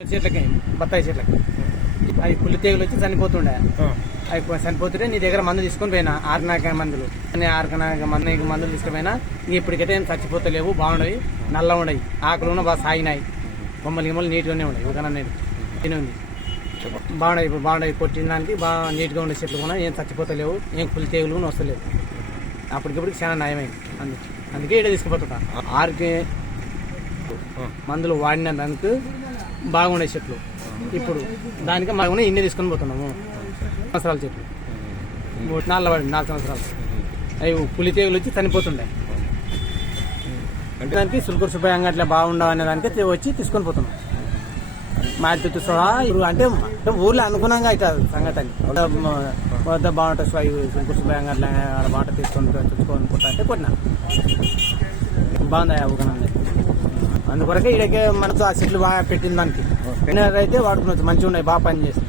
చెట్లకి బత్తాయి చెట్లకి అవి పుల్లి తీగలు వచ్చి చనిపోతుండే. అవి చనిపోతుంటే నీ దగ్గర మందు తీసుకొని పోయినా ఆర్గనాక మందులు ఆర్గనాక మందులు తీసుకుపోయినా ఇప్పటికైతే ఏం చచ్చిపోతలేవు, బాగున్నాయి, నల్ల ఉన్నాయి, ఆకులు ఉన్న బాగా సాగినాయి, కొమ్మలు నీట్గానే ఉన్నాయి, ఒక నేను తినుంది బాగున్నాయి. ఇప్పుడు బాగున్నాయి, కొట్టినడానికి బాగా నీట్గా ఉండే చెట్లు కూడా ఏం చచ్చిపోతలేవు, ఏం పుల్లి తీగలు కూడా వస్తలేవు. అప్పటికిప్పటికి చాలా నయమైంది. అందుకే ఇక్కడ తీసుకుపోతుంటా. ఆర్కే మందులు వాడినందుకు బాగుండే చెట్లు ఇప్పుడు దానికి బాగున్నాయి, ఇన్ని తీసుకొని పోతున్నాము. సంవత్సరాల చెట్లు 4 సంవత్సరాలు అవి పులి తీగలు వచ్చి చనిపోతుండే. అంటే దానికి సుల్కూరు సుబ్బయ్య అంగట్లో బాగుండవు అనే దానికి వచ్చి తీసుకొని పోతున్నాం. మాటితో సహా అంటే ఊర్లో అనుగుణంగా అవుతుంది సంగతి అని వద్ద బాగుంటుంది. సుల్కూరు సుబ్బయ్య అంగట్లో బాగుంటుంది, తెచ్చుకోనుకుంటా అంటే కొట్టినా బాగుంది అవగాహన. అందుకొరకే ఇక్కడికే మనతో ఆ చెట్లు బాగా పెట్టిన దానికి అయితే వాడుకున్నది మంచిగా ఉన్నాయి, బాగా పని చేసి.